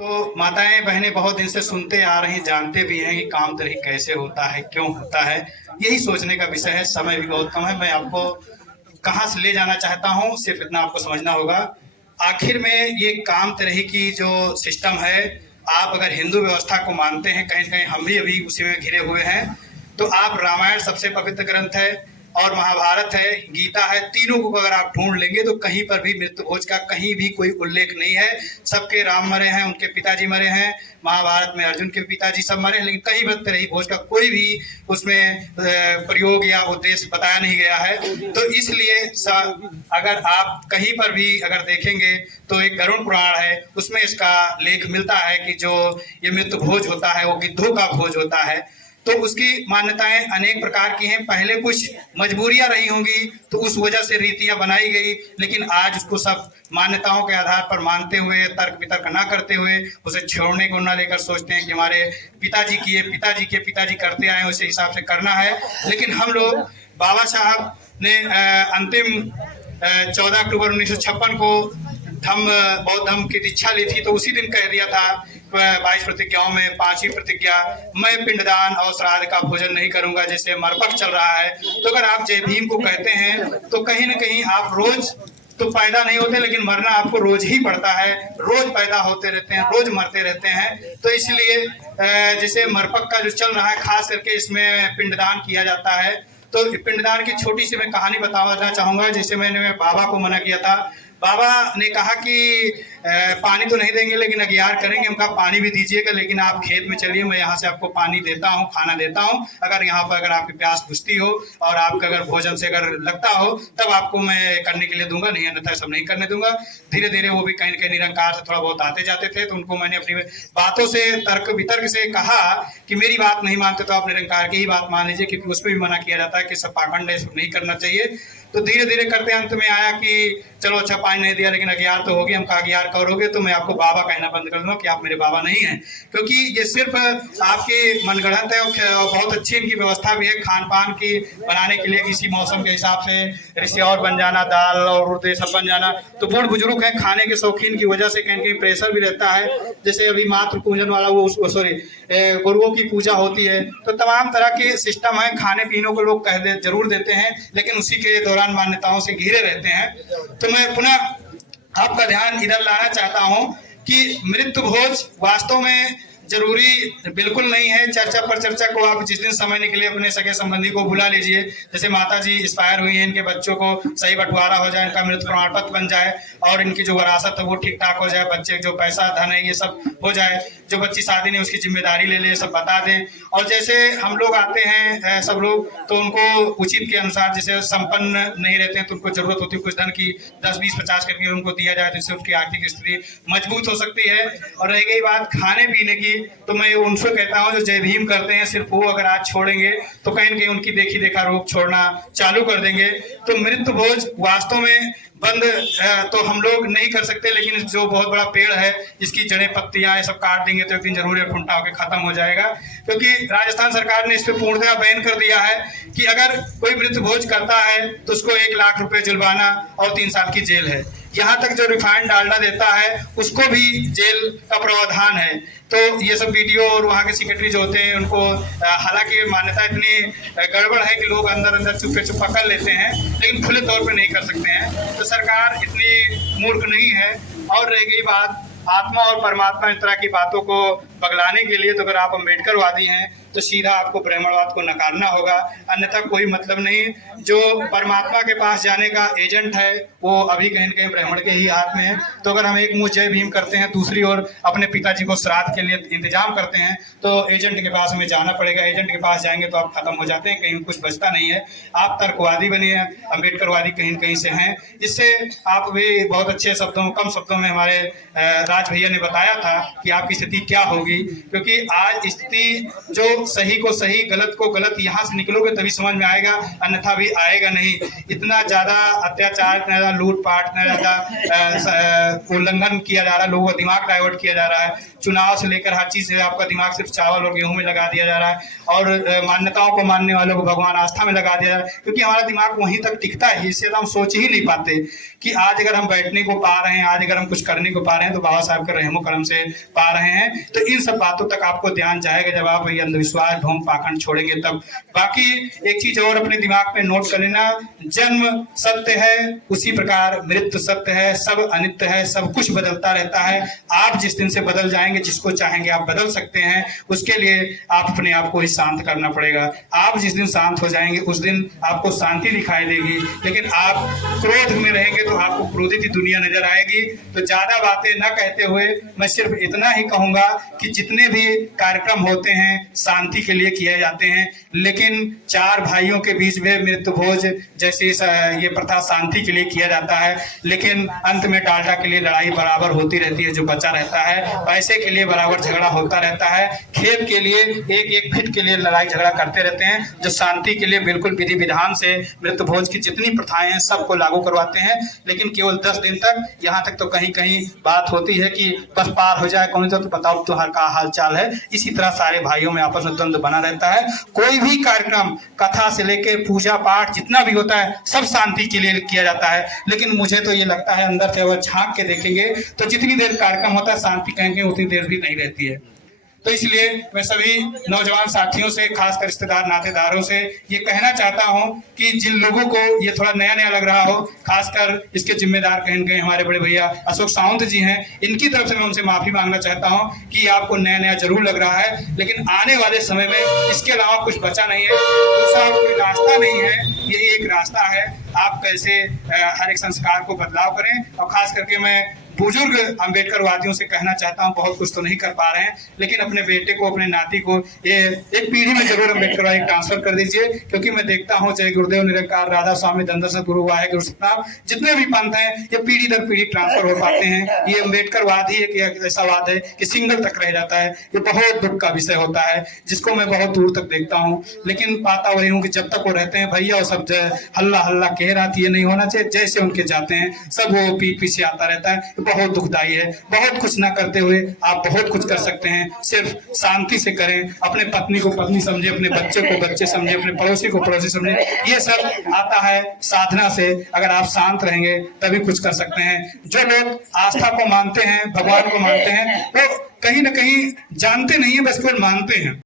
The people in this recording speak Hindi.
तो माताएं बहनें बहुत दिन से सुनते आ रही, जानते भी हैं कि कामतरही कैसे होता है, क्यों होता है। यही सोचने का विषय है। समय भी बहुत कम है। मैं आपको कहाँ से ले जाना चाहता हूँ, सिर्फ इतना आपको समझना होगा। आखिर में ये कामतरही की जो सिस्टम है, आप अगर हिंदू व्यवस्था को मानते हैं, कहीं कहीं हम भी अभी उसी में घिरे हुए हैं, तो आप रामायण सबसे पवित्र ग्रंथ है और महाभारत है, गीता है, तीनों को अगर आप ढूंढ लेंगे तो कहीं पर भी मृत्यु भोज का कहीं भी कोई उल्लेख नहीं है। सबके राम मरे हैं, उनके पिताजी मरे हैं, महाभारत में अर्जुन के पिताजी सब मरे हैं, लेकिन कहीं भी रही भोज का कोई भी उसमें प्रयोग या उद्देश्य बताया नहीं गया है। तो इसलिए अगर आप कहीं पर भी अगर देखेंगे तो एक गरुड़ पुराण है, उसमें इसका लेख मिलता है कि जो ये मृत्यु भोज होता है वो गिद्धों का भोज होता है। तो उसकी मान्यताएं अनेक प्रकार की हैं। पहले कुछ मजबूरियां रही होंगी तो उस वजह से रीतियां बनाई गई, लेकिन आज उसको सब मान्यताओं के आधार पर मानते हुए, तर्क वितर्क ना करते हुए, उसे छोड़ने को ना लेकर सोचते हैं कि हमारे पिताजी किए, पिताजी के पिताजी करते आए, उसी हिसाब से करना है। लेकिन हम लोग, बाबा साहब ने अंतिम 14 अक्टूबर 1956 को बौद्ध धर्म की दीक्षा ली थी, तो उसी दिन कह दिया था 22 प्रतिज्ञाओं में 5वीं प्रतिज्ञा, मैं पिंडदान और श्राद्ध का भोजन नहीं करूंगा, जैसे मरपक चल रहा है। तो अगर आप जय भीम को कहते हैं तो कहीं ना कहीं आप रोज तो पैदा नहीं होते, लेकिन मरना आपको रोज ही पड़ता है। रोज पैदा होते रहते हैं, रोज मरते रहते हैं। तो इसलिए जैसे मरपक का जो चल रहा है, खास करके इसमें पिंडदान किया जाता है। तो पिंडदान की छोटी सी मैं कहानी बताना चाहूंगा। जैसे मैंने बाबा को मना किया था, बाबा ने कहा कि पानी तो नहीं देंगे लेकिन अगियार करेंगे। हम कहा पानी भी दीजिएगा, लेकिन आप खेत में चलिए, मैं यहाँ से आपको पानी देता हूँ, खाना देता हूँ। अगर यहाँ पर अगर आपकी प्यास बुझती हो और आपका अगर भोजन से अगर लगता हो तब आपको मैं करने के लिए दूंगा, नहीं अन्यथा सब नहीं करने दूंगा। धीरे धीरे वो भी कहीं न कहीं निरंकार से थोड़ा बहुत आते जाते थे, तो उनको मैंने अपनी बातों से, तर्क वितर्क से कहा कि मेरी बात नहीं मानते तो आप निरंकार की ही बात मान लीजिए, क्योंकि उसमें भी मना किया जाता है कि सब पाखंड है, सब नहीं करना चाहिए। तो धीरे धीरे करते अंत में आया कि चलो अच्छा पानी नहीं दिया लेकिन अगियार तो होगी। हम कहा अगियार करोगे तो मैं आपको बाबा कहना बंद कर दूंगा कि आप मेरे बाबा नहीं हैं, क्योंकि ये सिर्फ आपकी मनगढ़ंत है। और बहुत अच्छी इनकी व्यवस्था भी है खान पान की बनाने के लिए, किसी मौसम के हिसाब से रिश्ते और बन जाना, दाल और उर्दे सब बन जाना। तो बूढ़ बुजुर्ग हैं, खाने के शौकीन की वजह से कहीं कहीं प्रेशर भी रहता है। जैसे अभी मातृ पूजन वाला वो गुरुओं की पूजा होती है, तो तमाम तरह के सिस्टम है। खाने पीने को लोग जरूर देते हैं, लेकिन उसी के दौरान मान्यताओं से घिरे रहते हैं। तो मैं पुनः आपका ध्यान इधर लाना चाहता हूं कि मृत्यु भोज वास्तव में जरूरी बिल्कुल नहीं है। चर्चा पर चर्चा को आप जिस दिन समझने के लिए अपने सगे संबंधी को बुला लीजिए। जैसे माता जी एक्सपायर हुई हैं, इनके बच्चों को सही बंटवारा हो जाए, इनका मृत्यु प्रमाण पत्र बन जाए और इनकी जो विरासत है वो ठीक ठाक हो जाए, बच्चे जो पैसा धन है ये सब हो जाए, जो बच्ची शादी नहीं उसकी जिम्मेदारी ले ले, सब बता दें। और जैसे हम लोग आते हैं सब लोग, तो उनको उचित के अनुसार, जैसे संपन्न नहीं रहते हैं तो उनको जरूरत होती है कुछ धन की, 10 20 50 करके उनको दिया जाए, जिससे उनकी आर्थिक स्थिति मजबूत हो सकती है। और रह गई बात खाने पीने की, तो मैं उनसे कहता हूं जो जय भीम करते हैं, सिर्फ वो अगर आज छोड़ेंगे तो कहीं न कहीं उनकी देखी देखा रोग छोड़ना चालू कर देंगे। तो मृत्यु भोज वास्तव में बंद तो हम लोग नहीं कर सकते, लेकिन जो बहुत बड़ा पेड़ है इसकी जड़ें पत्तियां ये सब काट देंगे तो एक दिन जरूर ठुंठा होकर खत्म हो जाएगा। क्योंकि राजस्थान सरकार ने इस पर पूर्णतः बैन कर दिया है कि अगर कोई मृत्यु भोज करता है तो उसको 1 लाख रुपए जुर्माना और 3 साल की जेल है। यहाँ तक जो रिफाइंड डालडा देता है उसको भी जेल का प्रावधान है। तो ये सब वीडियो और वहाँ के सेक्रेटरी जो होते हैं उनको, हालांकि मान्यता इतनी गड़बड़ है कि लोग अंदर अंदर चुपके चुप पकड़ लेते हैं, लेकिन खुले तौर पे नहीं कर सकते हैं। तो सरकार इतनी मूर्ख नहीं है। और रह गई बात आत्मा और परमात्मा, इस तरह की बातों को बगलाने के लिए तो अगर आप अम्बेडकरवादी हैं तो सीधा आपको ब्राह्मणवाद को नकारना होगा, अन्यथा कोई मतलब नहीं। जो परमात्मा के पास जाने का एजेंट है वो अभी कहीं न कहीं ब्राह्मण के ही हाथ में है। तो अगर हम एक मुंह जय भीम करते हैं, दूसरी ओर अपने पिताजी को श्राद्ध के लिए इंतजाम करते हैं, तो एजेंट के पास हमें जाना पड़ेगा। एजेंट के पास जाएंगे तो आप खत्म हो जाते हैं, कहीं कुछ बचता नहीं है। आप तर्कवादी बनिए, अम्बेडकरवादी कहीं न कहीं से हैं। इससे आप भी बहुत अच्छे शब्दों, कम शब्दों में हमारे राज भैया ने बताया था कि आपकी स्थिति क्या होगी, क्योंकि आज स्थिति जो सही को सही, गलत को गलत, यहाँ से निकलोगे तभी समझ में आएगा, अन्यथा भी आएगा नहीं। इतना ज़्यादा अत्याचार, इतना ज़्यादा लूटपाट, इतना ज़्यादा उल्लंघन किया जा रहा है, लोगों का दिमाग डाइवर्ट किया जा रहा है। चुनाव से लेकर हर चीज़ से आपका दिमाग सिर्फ चावल और गेहूं में लगा दिया जा रहा है, और मान्यताओं को मानने वालों को भगवान आस्था में लगा दिया जा रहा है, क्योंकि हमारा दिमाग वहीं तक टिकता है। इससे तो हम सोच ही नहीं पाते कि आज अगर हम बैठने को पा रहे हैं, आज अगर हम कुछ करने को पा रहे हैं, तो बाबा साहब के रहमो करम से पा रहे हैं। तो इन सब बातों तक आपको ध्यान जाएगा जब आप ये अंधविश्वास, ढोंग पाखंड छोड़ेंगे तब। बाकी एक चीज और अपने दिमाग में नोट कर लेना, जन्म सत्य है, उसी प्रकार मृत्यु सत्य है, सब अनित्य है, सब कुछ बदलता रहता है। आप जिस दिन से बदल जाएंगे, जिसको चाहेंगे आप बदल सकते हैं, उसके लिए आप अपने आप को ही शांत करना पड़ेगा। आप जिस दिन शांत हो जाएंगे उस दिन आपको शांति दिखाई देगी, लेकिन आप क्रोध में रहेंगे तो आपको क्रोधित ही दुनिया नजर आएगी। तो ज्यादा बातें न कहते हुए मैं सिर्फ इतना ही कहूंगा कि जितने भी कार्यक्रम होते हैं शांति के लिए किए जाते हैं, लेकिन चार भाइयों के बीच में मृत्यु भोज जैसे ये प्रथा शांति के लिए किया जाता है, लेकिन अंत में डालडा के लिए लड़ाई बराबर होती रहती है। जो बचा रहता है, पैसे के लिए बराबर झगड़ा होता रहता है, खेत के लिए एक एक फिट के लिए लड़ाई झगड़ा करते रहते हैं। जो शांति के लिए बिल्कुल विधि विधान से मृत्यु भोज की जितनी प्रथाएं हैं सबको लागू करवाते हैं, लेकिन केवल 10 दिन तक। यहाँ तक तो कहीं कहीं बात होती है कि बस पार हो जाए कौन, तो बताओ तुम्हारा का हाल चाल है। इसी तरह सारे भाइयों में आपस में द्वंद्व बना रहता है। कोई भी कार्यक्रम, कथा से लेके पूजा पाठ जितना भी होता है, सब शांति के लिए किया जाता है। लेकिन मुझे तो ये लगता है अंदर से अगर झांक के देखेंगे तो जितनी देर कार्यक्रम होता है शांति कहेंगे उतनी देर भी नहीं रहती है। तो इसलिए मैं सभी नौजवान साथियों से, खासकर रिश्तेदार नातेदारों से ये कहना चाहता हूं कि जिन लोगों को ये थोड़ा नया नया लग रहा हो, खासकर इसके जिम्मेदार कहीं गए हमारे बड़े भैया अशोक सावंत जी हैं, इनकी तरफ से मैं उनसे माफी मांगना चाहता हूं कि आपको नया नया जरूर लग रहा है, लेकिन आने वाले समय में इसके अलावा कुछ बचा नहीं है, दूसरा कोई रास्ता नहीं है। यही एक रास्ता है, आप कैसे हर एक संस्कार को बदलाव करें। और खास करके मैं बुजुर्ग अम्बेडकर वादियों से कहना चाहता हूं, बहुत कुछ तो नहीं कर पा रहे हैं, लेकिन अपने बेटे को, अपने नाती को ये एक पीढ़ी में जरूर अम्बेडकर वादी ट्रांसफर कर दीजिए। क्योंकि मैं देखता हूं चाहे गुरुदेव निरंकार, राधा स्वामी, दंदर सतगुरु, वाहेगुरु सतनाम, जितने भी पंथ हैं ये पीढ़ी दर पीढ़ी ट्रांसफर हो पाते हैं। ये अम्बेडकर वाद ही एक ऐसा वाद है कि सिंगल तक रह जाता है। ये बहुत दुख का विषय होता है, जिसको मैं बहुत दूर तक देखता हूँ, लेकिन पाता वही हूँ कि जब तक वो रहते हैं भैया और सब हल्ला हल्ला कह रहा था, ये नहीं होना चाहिए। जैसे उनके जाते हैं सब वो पीठ पीछे आता रहता है। बहुत दुखदाई है। बहुत कुछ ना करते हुए आप बहुत कुछ कर सकते हैं, सिर्फ शांति से करें। अपने पत्नी को पत्नी समझे, अपने बच्चे को बच्चे समझे, अपने पड़ोसी को पड़ोसी समझे। ये सब आता है साधना से। अगर आप शांत रहेंगे तभी कुछ कर सकते हैं। जो लोग आस्था को मानते हैं, भगवान को मानते हैं, वो कहीं ना कहीं जानते नहीं है, बस केवल मानते हैं।